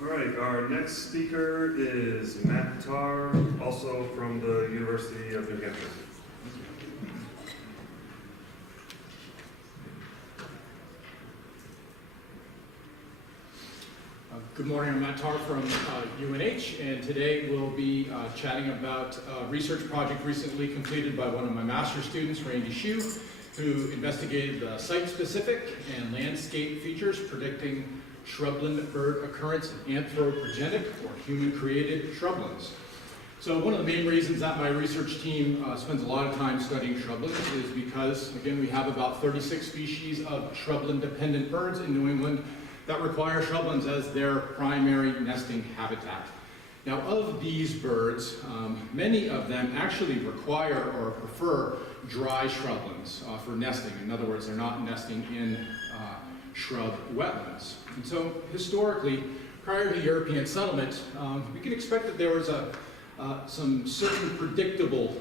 All right, our next speaker is Matt Tarr, also from the University of New Hampshire. Good morning, I'm Matt Tarr from UNH, and today we'll be chatting about a research project recently completed by one of my master's students, Randy Hsu, who investigated the site-specific and landscape features predicting shrubland bird occurrence in anthropogenic or human-created shrublands. So one of the main reasons that my research team spends a lot of time studying shrublands is because, again, we have about 36 species of shrubland-dependent birds in New England that require shrublands as their primary nesting habitat. Now, of these birds, many of them actually require or prefer dry shrublands for nesting. In other words, they're not nesting in shrub wetlands. And so, historically, prior to European settlement, we can expect that there was some certain predictable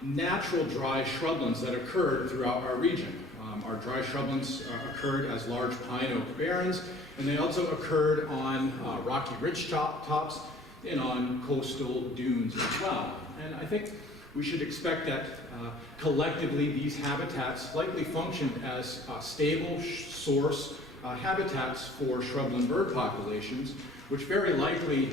natural dry shrublands that occurred throughout our region. Our dry shrublands occurred as large pine oak barrens, and they also occurred on rocky ridge tops and on coastal dunes as well. And I think we should expect that collectively these habitats likely functioned as stable source habitats for shrubland bird populations, which very likely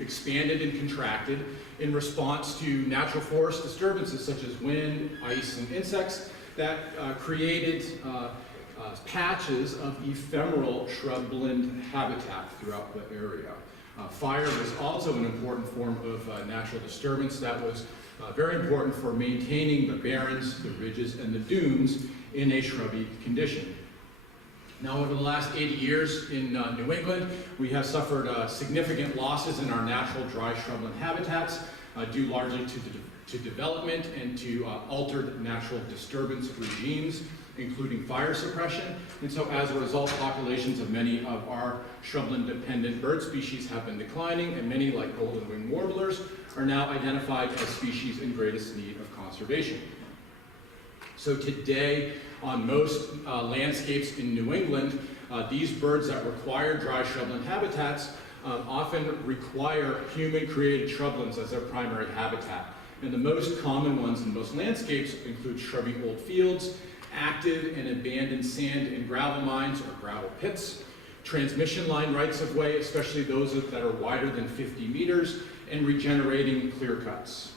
expanded and contracted in response to natural forest disturbances such as wind, ice, and insects that created patches of ephemeral shrubland habitat throughout the area. Fire was also an important form of natural disturbance that was very important for maintaining the barrens, the ridges, and the dunes in a shrubby condition. Now, over the last 80 years in New England, we have suffered significant losses in our natural dry shrubland habitats, due largely to development and to altered natural disturbance regimes, including fire suppression. And so as a result, populations of many of our shrubland-dependent bird species have been declining, and many, like golden-winged warblers, are now identified as species in greatest need of conservation. So today, on most landscapes in New England, these birds that require dry shrubland habitats often require human-created shrublands as their primary habitat. And the most common ones in most landscapes include shrubby old fields, active and abandoned sand and gravel mines or gravel pits, transmission line rights-of-way, especially those that are wider than 50 meters, and regenerating clear cuts.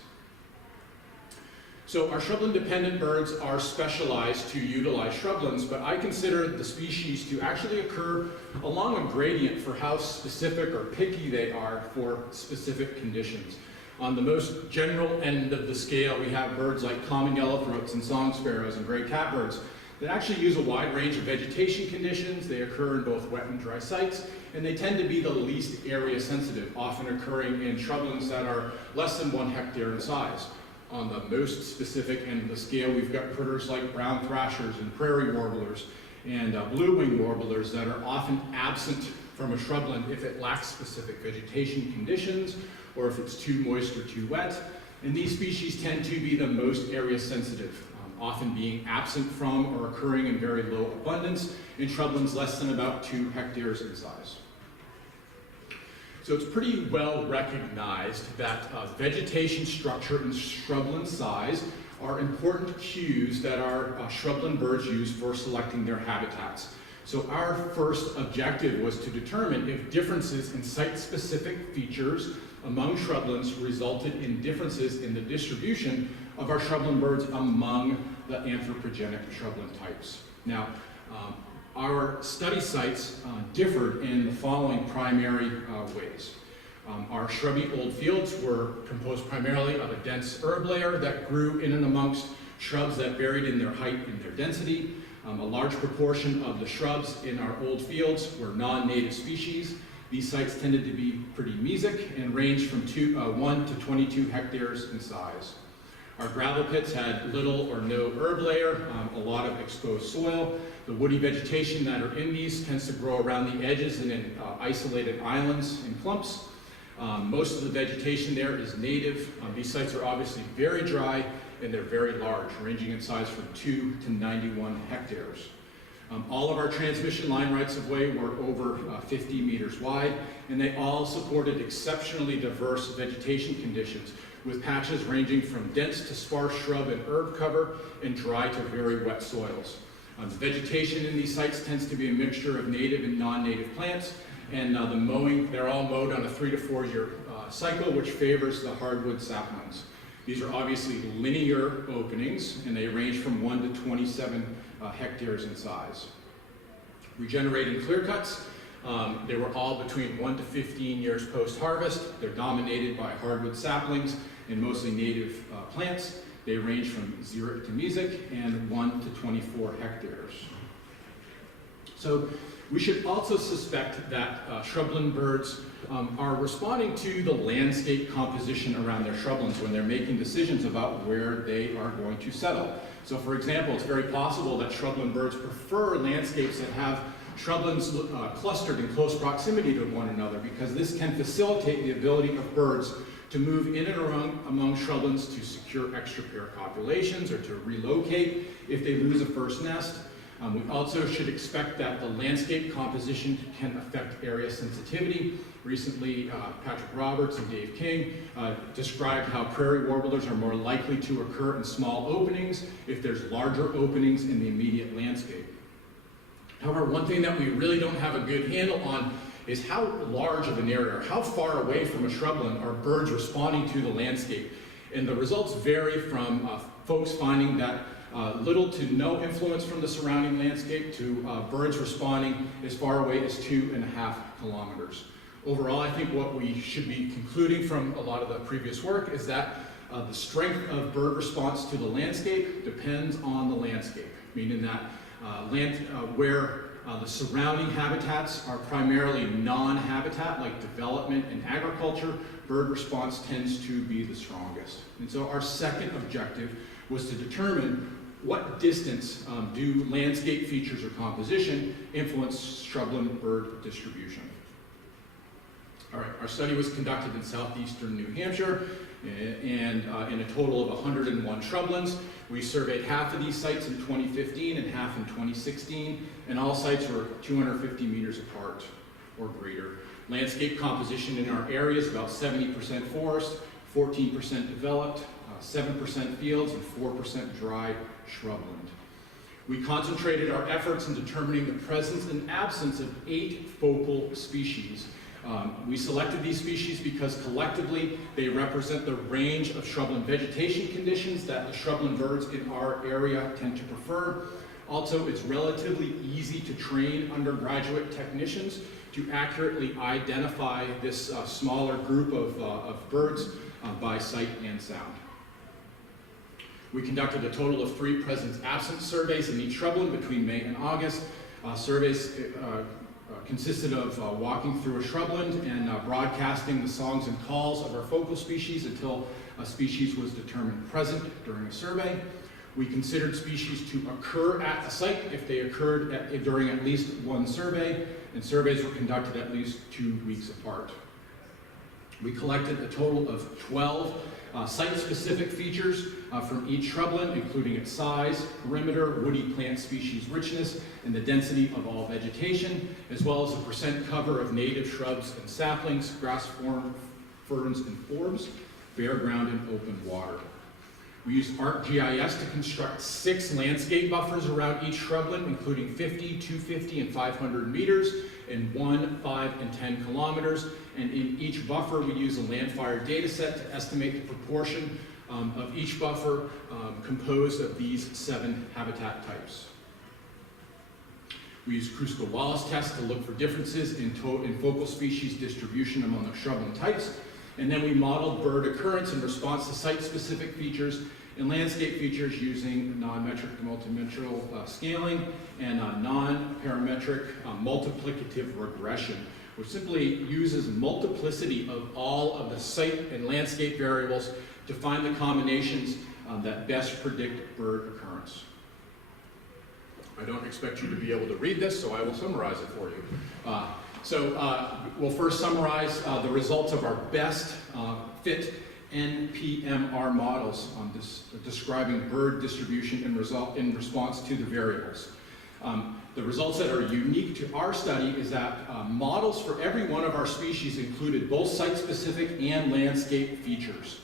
So our shrubland-dependent birds are specialized to utilize shrublands, but I consider the species to actually occur along a gradient for how specific or picky they are for specific conditions. On the most general end of the scale, we have birds like common yellowthroats and song sparrows and gray catbirds that actually use a wide range of vegetation conditions. They occur in both wet and dry sites, and they tend to be the least area sensitive, often occurring in shrublands that are less than 1 hectare in size. On the most specific end of the scale, we've got critters like brown thrashers and prairie warblers and blue-winged warblers that are often absent from a shrubland if it lacks specific vegetation conditions or if it's too moist or too wet. And these species tend to be the most area sensitive, often being absent from or occurring in very low abundance in shrublands less than about 2 hectares in size. So it's pretty well recognized that vegetation structure and shrubland size are important cues that our shrubland birds use for selecting their habitats. So our first objective was to determine if differences in site-specific features among shrublands resulted in differences in the distribution of our shrubland birds among the anthropogenic shrubland types. Now, our study sites differed in the following primary ways. Our shrubby old fields were composed primarily of a dense herb layer that grew in and amongst shrubs that varied in their height and their density. A large proportion of the shrubs in our old fields were non-native species. These sites tended to be pretty mesic and ranged from 1 to 22 hectares in size. Our gravel pits had little or no herb layer, a lot of exposed soil. The woody vegetation that are in these tends to grow around the edges and in isolated islands and clumps. Most of the vegetation there is native. These sites are obviously very dry and they're very large, ranging in size from 2 to 91 hectares. All of our transmission line rights-of-way were over 50 meters wide, and they all supported exceptionally diverse vegetation conditions, with patches ranging from dense to sparse shrub and herb cover and dry to very wet soils. The vegetation in these sites tends to be a mixture of native and non-native plants, and the mowing, they're all mowed on a 3 to 4 year cycle, which favors the hardwood saplings. These are obviously linear openings, and they range from 1 to 27 hectares in size. Regenerating clear cuts, they were all between 1 to 15 years post-harvest. They're dominated by hardwood saplings and mostly native plants. They range from xeric to mesic and 1 to 24 hectares. So we should also suspect that shrubland birds are responding to the landscape composition around their shrublands when they're making decisions about where they are going to settle. So for example, it's very possible that shrubland birds prefer landscapes that have shrublands clustered in close proximity to one another, because this can facilitate the ability of birds to move in and around among shrublands to secure extra pair populations or to relocate if they lose a first nest. We also should expect that the landscape composition can affect area sensitivity. Recently, Patrick Roberts and Dave King described how prairie warblers are more likely to occur in small openings if there's larger openings in the immediate landscape. However, one thing that we really don't have a good handle on is how large of an area, or how far away from a shrubland are birds responding to the landscape. And the results vary from folks finding that little to no influence from the surrounding landscape to birds responding as far away as 2.5 kilometers. Overall, I think what we should be concluding from a lot of the previous work is that the strength of bird response to the landscape depends on the landscape, meaning that where the surrounding habitats are primarily non-habitat, like development and agriculture, bird response tends to be the strongest. And so our second objective was to determine what distance do landscape features or composition influence shrubland bird distribution. All right, our study was conducted in southeastern New Hampshire, and in a total of 101 shrublands. We surveyed half of these sites in 2015 and half in 2016, and all sites were 250 meters apart or greater. Landscape composition in our area is about 70% forest, 14% developed, 7% fields, and 4% dry shrubland. We concentrated our efforts in determining the presence and absence of 8 focal species. We selected these species because collectively they represent the range of shrubland vegetation conditions that the shrubland birds in our area tend to prefer. Also, it's relatively easy to train undergraduate technicians to accurately identify this smaller group of birds by sight and sound. We conducted a total of 3 presence-absence surveys in each shrubland between May and August. Surveys consisted of walking through a shrubland and broadcasting the songs and calls of our focal species until a species was determined present during a survey. We considered species to occur at a site if they occurred during at least one survey, and surveys were conducted at least 2 weeks apart. We collected a total of 12 site-specific features from each shrubland, including its size, perimeter, woody plant species richness, and the density of all vegetation, as well as the percent cover of native shrubs and saplings, grass ferns and forbs, bare ground and open water. We used ArcGIS to construct 6 landscape buffers around each shrubland, including 50, 250, and 500 meters, and 1, 5, and 10 kilometers. And in each buffer, we use a landfire data set to estimate the proportion of each buffer composed of these 7 habitat types. We use Kruskal-Wallis tests to look for differences in focal species distribution among the shrubland types. And then we modeled bird occurrence in response to site-specific features and landscape features using non-metric to multidimensional scaling and non-parametric multiplicative regression, which simply uses multiplicity of all of the site and landscape variables to find the combinations that best predict bird occurrence. I don't expect you to be able to read this, so I will summarize it for you. We'll first summarize the results of our best fit NPMR models on describing bird distribution in response to the variables. The results that are unique to our study is that models for every one of our species included both site-specific and landscape features.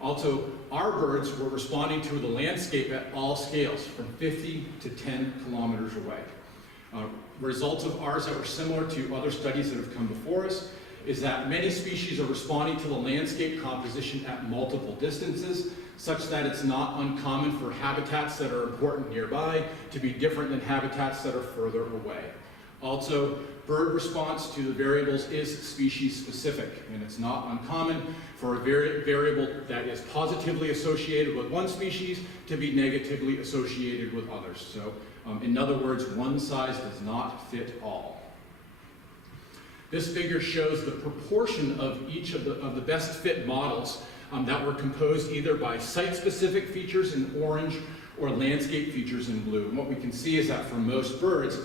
Also, our birds were responding to the landscape at all scales, from 50 to 10 kilometers away. Results of ours that were similar to other studies that have come before us is that many species are responding to the landscape composition at multiple distances, such that it's not uncommon for habitats that are important nearby to be different than habitats that are further away. Also, bird response to the variables is species specific, and it's not uncommon for a variable that is positively associated with one species to be negatively associated with others. So, in other words, one size does not fit all. This figure shows the proportion of each of the best fit models that were composed either by site-specific features in orange or landscape features in blue. And what we can see is that for most birds,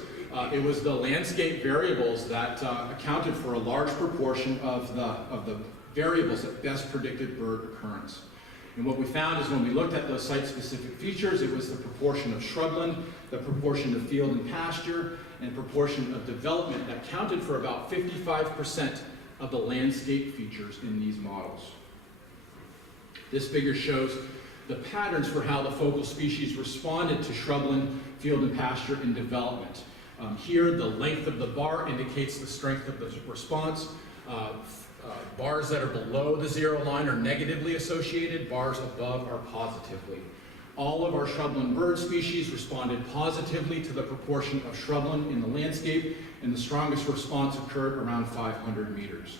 it was the landscape variables that accounted for a large proportion of the variables that best predicted bird occurrence. And what we found is when we looked at those site-specific features, it was the proportion of shrubland, the proportion of field and pasture, and proportion of development that counted for about 55% of the landscape features in these models. This figure shows the patterns for how the focal species responded to shrubland, field and pasture, and development. Here, the length of the bar indicates the strength of the response. Bars that are below the zero line are negatively associated, bars above are positively. All of our shrubland bird species responded positively to the proportion of shrubland in the landscape, and the strongest response occurred around 500 meters.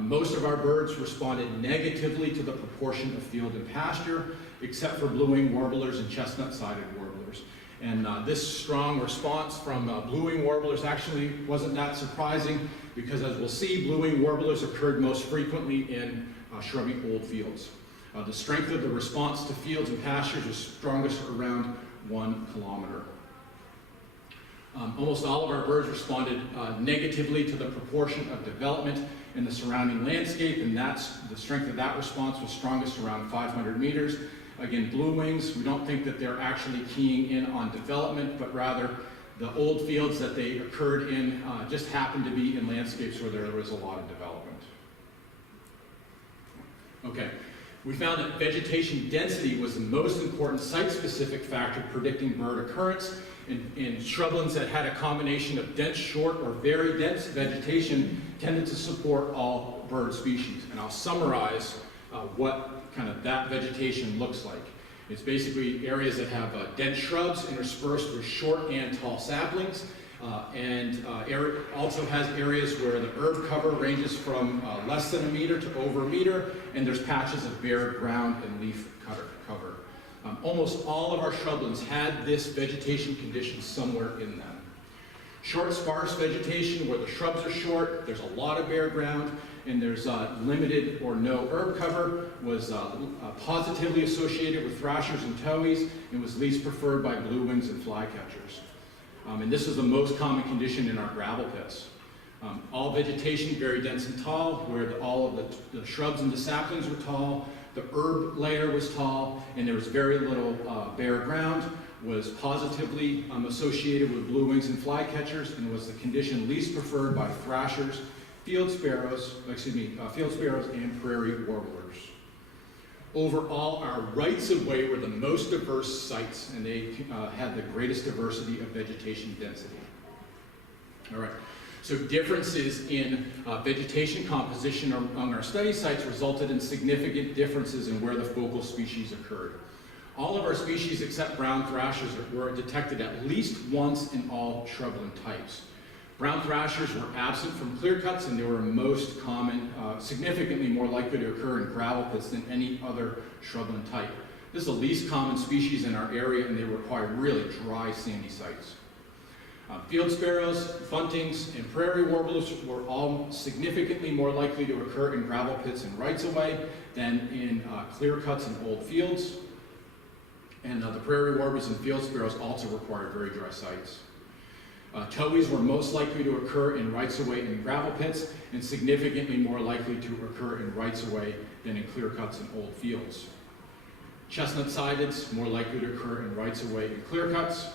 Most of our birds responded negatively to the proportion of field and pasture, except for blue-winged warblers and chestnut-sided warblers. And this strong response from blue-winged warblers actually wasn't that surprising, because as we'll see, blue-winged warblers occurred most frequently in shrubby old fields. The strength of the response to fields and pastures was strongest around 1 kilometer. Almost all of our birds responded negatively to the proportion of development in the surrounding landscape, and the strength of that response was strongest around 500 meters. Again, blue wings, we don't think that they're actually keying in on development, but rather the old fields that they occurred in just happened to be in landscapes where there was a lot of development. Okay, we found that vegetation density was the most important site-specific factor predicting bird occurrence. In shrublands that had a combination of dense, short, or very dense vegetation tended to support all bird species. And I'll summarize what kind of that vegetation looks like. It's basically areas that have dense shrubs interspersed with short and tall saplings, and also has areas where the herb cover ranges from less than a meter to over a meter, and there's patches of bare ground and leaf cover. Almost all of our shrublands had this vegetation condition somewhere in them. Short, sparse vegetation where the shrubs are short, there's a lot of bare ground, and there's limited or no herb cover, was positively associated with thrashers and towies, and was least preferred by blue wings and flycatchers. And this is the most common condition in our gravel pits. All vegetation very dense and tall, where all of the shrubs and the saplings were tall, the herb layer was tall, and there was very little bare ground, was positively associated with blue wings and flycatchers, and was the condition least preferred by thrashers, field sparrows and prairie warblers. Overall, our rights-of-way were the most diverse sites, and they had the greatest diversity of vegetation density. All right. So differences in vegetation composition among our study sites resulted in significant differences in where the focal species occurred. All of our species except brown thrashers were detected at least once in all shrubland types. Brown thrashers were absent from clear cuts, and they were most common, significantly more likely to occur in gravel pits than any other shrubland type. This is the least common species in our area, and they require really dry, sandy sites. Field sparrows, buntings, and prairie warblers were all significantly more likely to occur in gravel pits and rights-of-way than in clear cuts and old fields. And the prairie warblers and field sparrows also require very dry sites. Towies were most likely to occur in rights-of-way and gravel pits, and significantly more likely to occur in rights-of-way than in clear cuts and old fields. Chestnut-sideds more likely to occur in rights-of-way and clear cuts.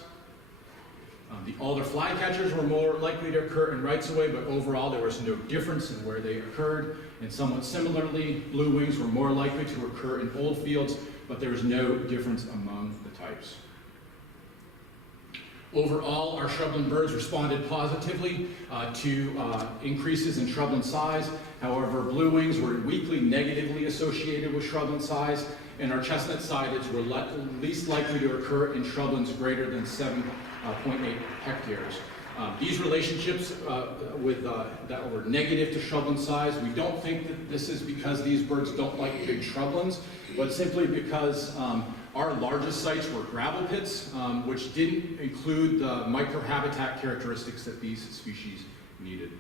The alder flycatchers were more likely to occur in rights-of-way, but overall there was no difference in where they occurred. And somewhat similarly, blue wings were more likely to occur in old fields, but there was no difference among the types. Overall, our shrubland birds responded positively to increases in shrubland size. However, blue wings were weakly negatively associated with shrubland size, and our chestnut sideds were least likely to occur in shrublands greater than 7.8 hectares. These relationships that were negative to shrubland size, we don't think that this is because these birds don't like big shrublands, but simply because our largest sites were gravel pits, which didn't include the microhabitat characteristics that these species needed.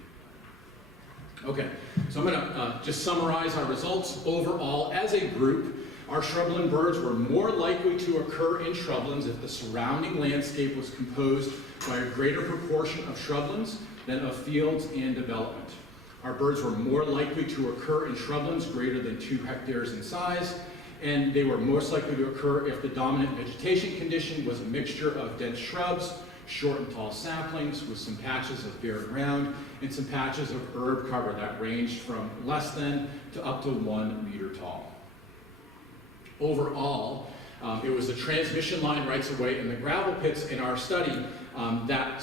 Okay, so I'm gonna just summarize our results. Overall, as a group, our shrubland birds were more likely to occur in shrublands if the surrounding landscape was composed by a greater proportion of shrublands than of fields and development. Our birds were more likely to occur in shrublands greater than 2 hectares in size, and they were most likely to occur if the dominant vegetation condition was a mixture of dense shrubs, short and tall saplings with some patches of bare ground, and some patches of herb cover that ranged from less than to up to 1 meter tall. Overall, it was the transmission line rights of way and the gravel pits in our study that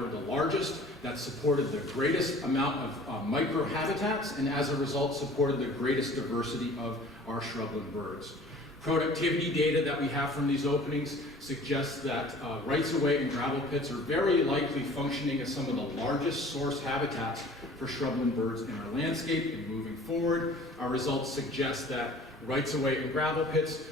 were the largest, that supported the greatest amount of microhabitats, and as a result supported the greatest diversity of our shrubland birds. Productivity data that we have from these openings suggests that rights of way and gravel pits are very likely functioning as some of the largest source habitats for shrubland birds in our landscape. And moving forward, our results suggest that rights of way and gravel pits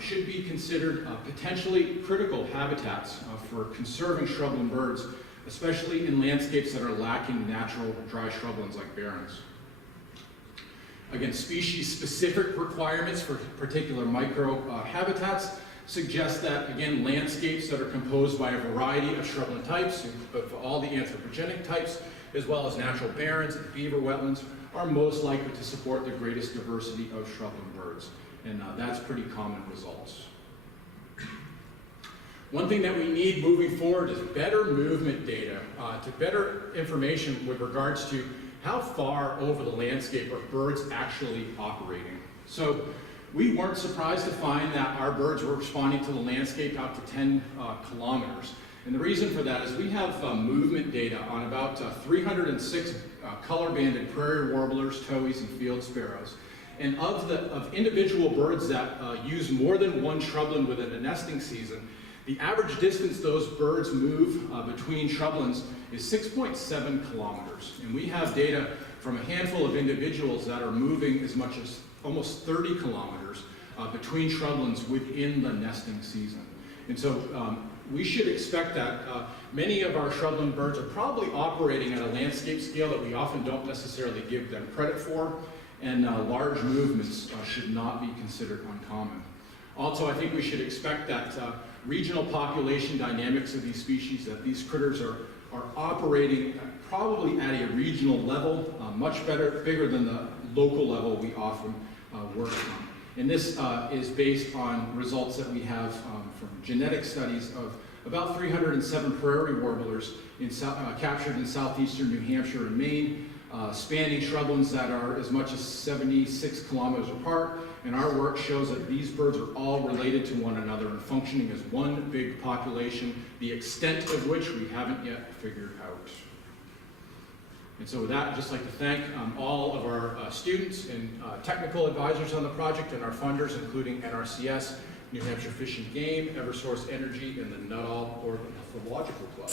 should be considered potentially critical habitats for conserving shrubland birds, especially in landscapes that are lacking natural dry shrublands like barrens. Again, species-specific requirements for particular micro-habitats suggest that, again, landscapes that are composed by a variety of shrubland types, of all the anthropogenic types, as well as natural barrens and beaver wetlands, are most likely to support the greatest diversity of shrubland birds. And that's pretty common results. One thing that we need moving forward is better movement data, to better information with regards to how far over the landscape are birds actually operating. So we weren't surprised to find that our birds were responding to the landscape out to 10 kilometers. And the reason for that is we have movement data on about 306 color-banded prairie warblers, towhees, and field sparrows. And of individual birds that use more than one shrubland within a nesting season, the average distance those birds move between shrublands is 6.7 kilometers. And we have data from a handful of individuals that are moving as much as almost 30 kilometers between shrublands within the nesting season. And so we should expect that many of our shrubland birds are probably operating at a landscape scale that we often don't necessarily give them credit for, and large movements should not be considered uncommon. Also, I think we should expect that regional population dynamics of these species, that these critters are operating probably at a regional level, much bigger than the local level we often work on. And this is based on results that we have from genetic studies of about 307 prairie warblers captured in southeastern New Hampshire and Maine, spanning shrublands that are as much as 76 kilometers apart. And our work shows that these birds are all related to one another and functioning as one big population, the extent of which we haven't yet figured out. And so with that, I'd just like to thank all of our students and technical advisors on the project and our funders, including NRCS, New Hampshire Fish and Game, Eversource Energy, and the Nuttall Ornithological Club.